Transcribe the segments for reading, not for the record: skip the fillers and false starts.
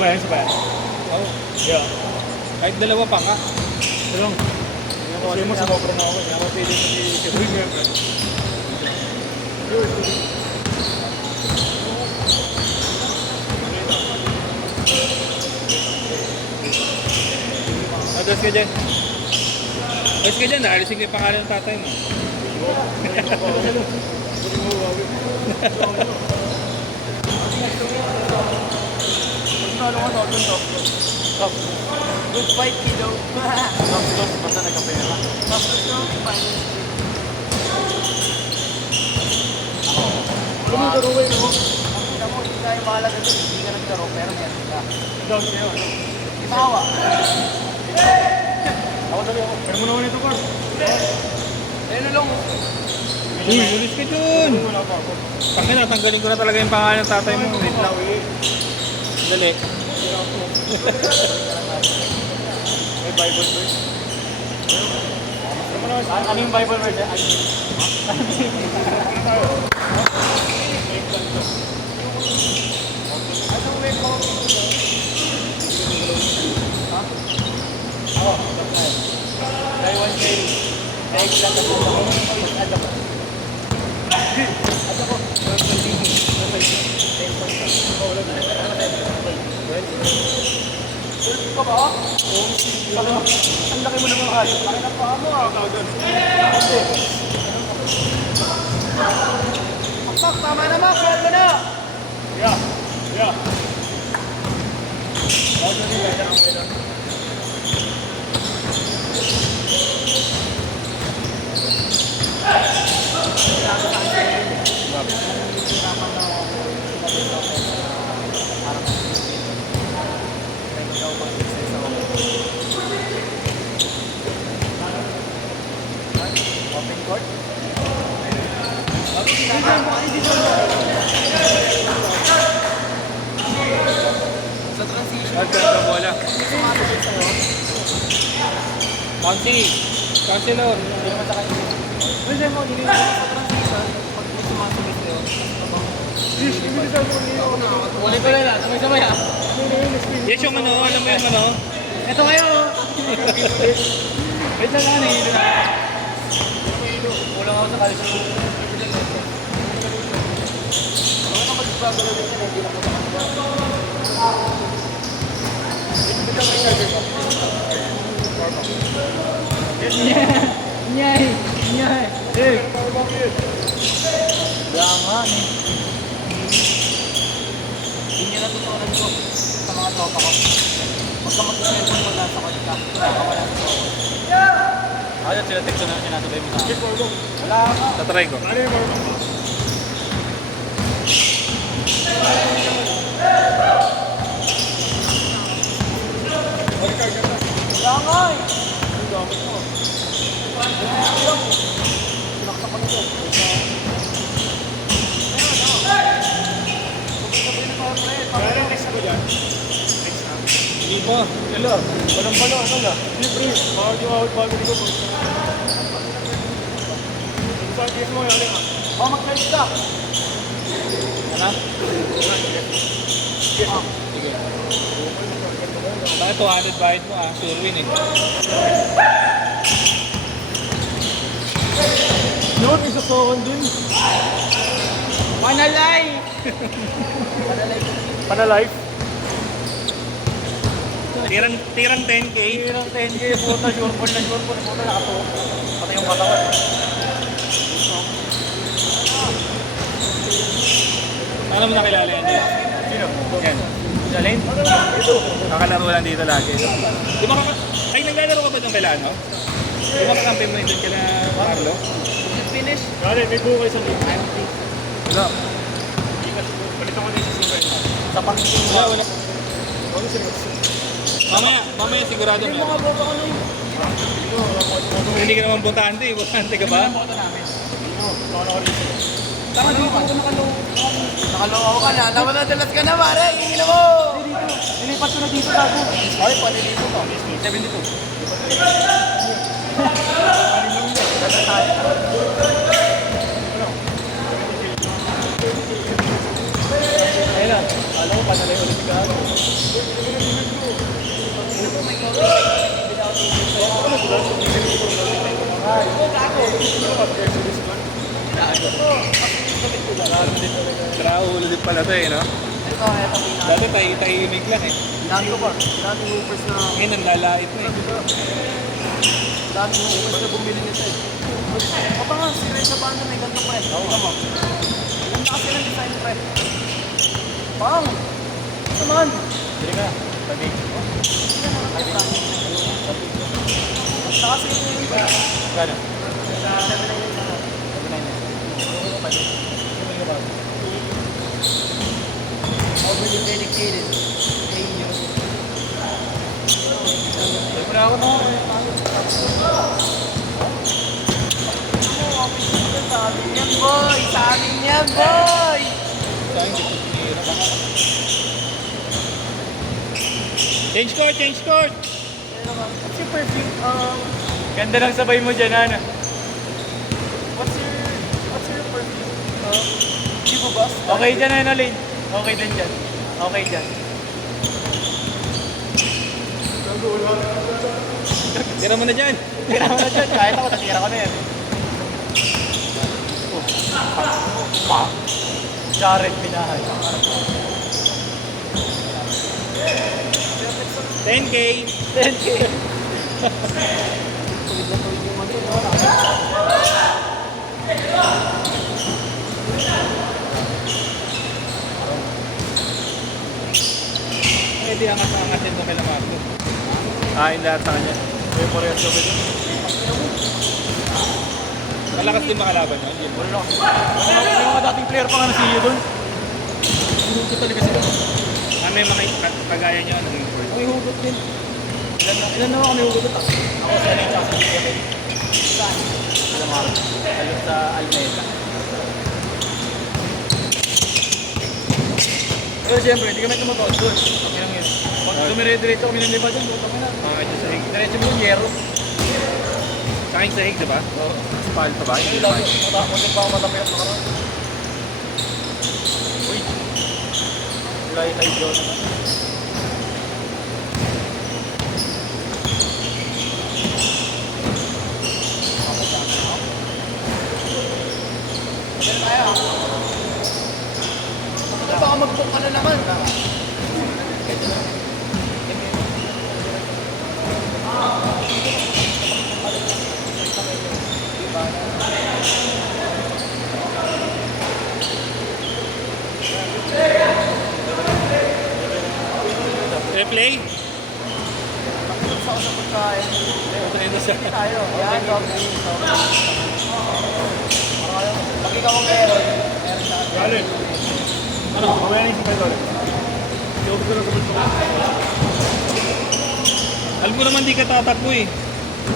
Sabayan, sabayan. Oo. Yeah. Kahit dalawa pa nga. Tulong. Kasi mo, sumobra na ako. Kaya mapili mo si Kevin. Ados ka dyan. Ados ka dyan, naalisin ko yung pangalan ng tatay mo. Good fight, kiddo. Tapos, basta nagkapera. Lumidoroway mo. Ang mo, hindi tayo mahalaga doon. Hindi ka nagkaro, pero meron ka. Ikaw, sa'yo. Ipawa. Ako dali ako. Pero mo naman ito, Carl. Ayun na lang. Uy, ulis ka dun! Wala pa ako. Pangin, natanggalin ko na talaga yung pangalan ng tatay mo. Wait lang. Dali. May Bible verse. Ano yung Bible verse? Anong way mo? Taiwan Jerry. Dahil lang ka doon ako. Ano ba? Ka ba? Ang laki mo naman kayo. Laki ng paa mo ah. Pak, tama na Max. Huwag ka na. Yeah. Yeah. Ako dali, ganda ng way doon. Open court. Sa transition. Wag ka bola. Sumama din sa'yo. Bouncy. Counselor. Hindi naman sa kanya. Hindi mo, hindi mo sa transition. Pag may sumasabi sa'yo. Wala ko lang lang. Sabay-sabay ah. Yes, yung ano, alam mo yung ano? Ito kayo. Wait lang ano eh. Kulang ako sa kalis. Mga kapag babalo din yan, hindi na ko Nyay! Nyay! Hey! Yaman eh. Hindi niya natutunan ko sa mga tropa ko. Pagka mag-cellphone mo nasa kanya ka, nakakawala sa tropa. Ayun, sila text na sinasabay mo sa akin. Wala ka. Tatry ko. Ano yung marunong? Wala nga eh. Sinaksak ko nito. Kaya next ako dyan. Next na. Hindi pa. Hello. Walang pala, ano lang. Libre. Bawal yung out family ko. Sa case mo, yan nga. Oh, mag-charge ka. Ano? Sige. Bakit 200 bayad mo ah? Sure win eh. Yun, isa soon dun. Manalay! Panalife. Tirang 10k. Hirang 10K, puta, sure ball na sure ball. Puta, nakatuwa. Pati yung katawan. Ano mo nakilala yan dito? Sino? Yan. Jalene? Ito. Kakalaro lang dito lagi. Di ba ay, naglalaro ka ba ng Belano? Di ba kakampi mo doon kila Carlo? Finish. Dali, may bukay sa link. Wala. Palit ako dito sa Sibel. Sa pangingin mo. Wala. Ano sila? Mamaya sigurado Hindi meron. mga boto ko na yun. Hindi ka naman botante. Botante ka ba? Tama dito ako nakalow. Nakalow ka na. Tama na, dalas ka na, mare. Hingin mo. Nilipat ko na dito gago. Ay, panilito to. 72. Ayun na. mo, panalay ulit si Gago. Traulo din pala to eh, no? Ito, Dati tahimik lang eh. Daming hoopers na... Ngayon, nanlalait na eh. Daming hoopers na bumili nito eh. O pa nga, si Red sa banda may ganito pa eh. Tingnan mo. Ganda kasi ng design pre. Pang! Naman! Hindi ka. Sabi. Saka sa inyo yung Gano? overly dedicated. Wala ako na. Sabi niyan boy! Sabi niyan boy! Sa akin, di ko sinira. Change court, change court! What's your perfume? Ganda ng sabay mo dyan, Ana. What's your perfume? Hugo Boss? Okay dyan, ano, Lane? Okay din dyan. Okay dyan. Tira mo na dyan! Tira mo na dyan. Kahit ako, natira ko na yan. Jared Binahay. 10K! 10K. Pwede angat-angatin to kay Lamarco. Kain lahat sa kanya. May parehas kami dun. Malakas din makalaban yun. Yun. Wala lang. May mga dating player pa nga na siya dun. Hinugot talaga sila. May mga kagaya nyo, ano yung court? May hugot din. Ilan naman kami hugot ito? Ako sa Lane tsaka sa Lane. Saan? Sa Mark. Alam sa Almeda. Pero siyempre, hindi kami tumagod doon. Okay lang yun. Pag dumire-diretso kami ng lima dyan, okay na. Medyo sahig. Diretso mo yung yero. Sa akin sahig, diba? Oo. Spal pa ba? Hindi lang. Huwag pa ako matapit na karoon. Uy. Wala yung kay Jonathan. Baka mag-book ka na naman. Replay? Sa sa pagkain. Tayo. Yan, dog. Pag ikaw ang meron sa atin. Galing. Ano? Mamaya na yung simpay doon. Hindi ako gusto na sa bulto. Alam ko naman di ka tatakbo eh.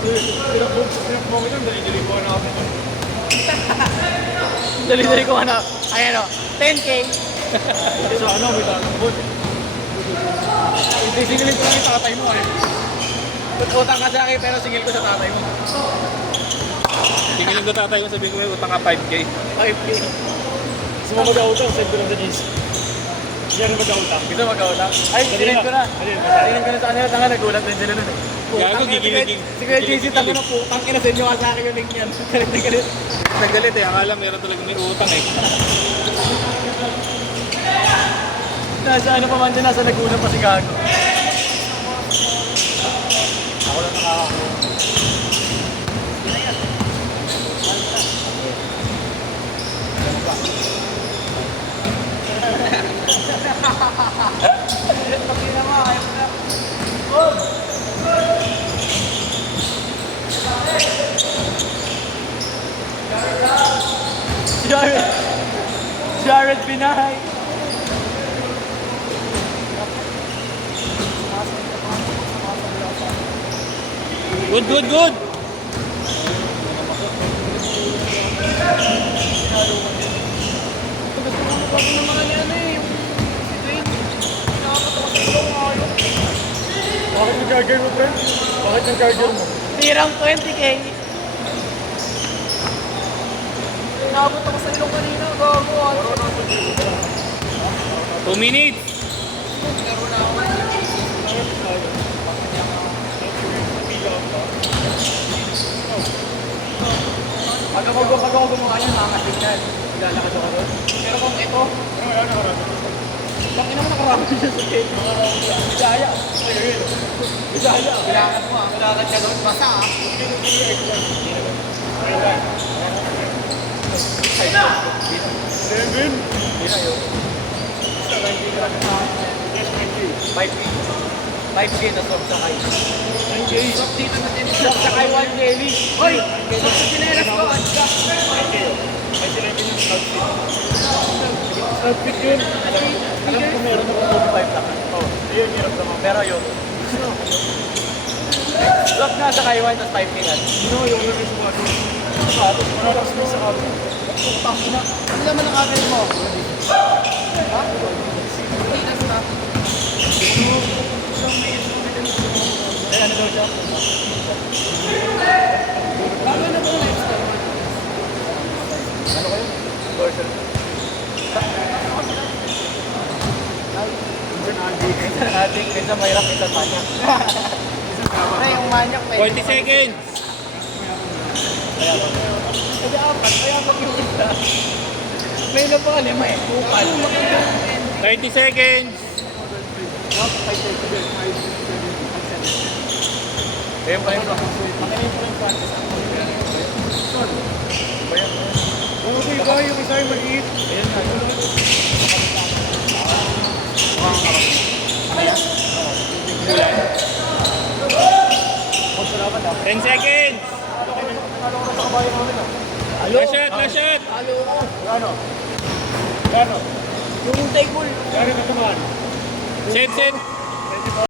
Pinag-book ko yun. Dali-dali ko na ako. Dali-dali ko anak. Ayan o. 10K. So ano, may tatakbo. Hindi, singilin ko lang yung tatay mo eh. Utang ka sa akin pero singil ko sa tatay mo. Tingin ko tatay ko sabihin ko may utang ka 5K. 5K. Gusto mo mag-autang, save ko lang sa GC. Hindi ako mag-autang. Gusto mag-utang? Ay, sinend ko na. Sinend ko na sa kanila. Tanga, nagulat din sila nun eh. Gago, gigiligig. Si Kuya JC, tanga na po. Tang ina, send nyo ka sa akin yung link yan. Galit na galit. Nagalit eh. Akala meron talaga may utang eh. Nasa ano pa man dyan, nasa Laguna pa si Gago. Ako lang nakakakuha. Pagkina mo, ayaw mo na. Boom! Jared Binahay. Good, good, good! Gusto mo naman yan eh, yung si Dwayne. Nakakatakot sa ito ng ayaw. Bakit yung charger mo, friend? Bakit yung charger mo? Tirang 20K. Nakabot ako sa ilong kanina, gago. 2 minutes! Laro na ako. Pag ako gumawa niyan, makasin yan. Lalakad ako doon. Pero kung ito, bakit naman nakarami siya sa cake? Bidaya. Bidaya. Kailangan mo ah. Kailangan ka doon. Basa ah. Hindi na yun. 5K. 5K na sob sa kay. 5K. Sob dito na din. Sob sa kay 1K. Hoy! Sob sa sinelas ko. Adja. May sila yung outfit yun. Alam ko meron ako 25 lang. Oo. Yun, hirap naman. Pero yun. Sob na sa kay 1, tapos 5K lang. No, yung lang yung sumato. Sumato. Sumato sa kami. Ano naman ang akin mo? Ha? Tinas na. Eh, ano daw siya? Bago na ba next time? Ano kayo? Version. Minsan ating, minsan mahirap, minsan manyak. Pre, yung manyak may 40 seconds. Kasi apat, kaya pag yung isa. May na pa, lima eh. Kupal. 30 seconds. Ayun pa yun. Makinig po yung practice. Okay ba? Yung isa yung maliit. Ayun nga. Salamat ah. 10 seconds. Last shot, last shot. Gano? Gano? Yung table. Gano ka naman? Set, set.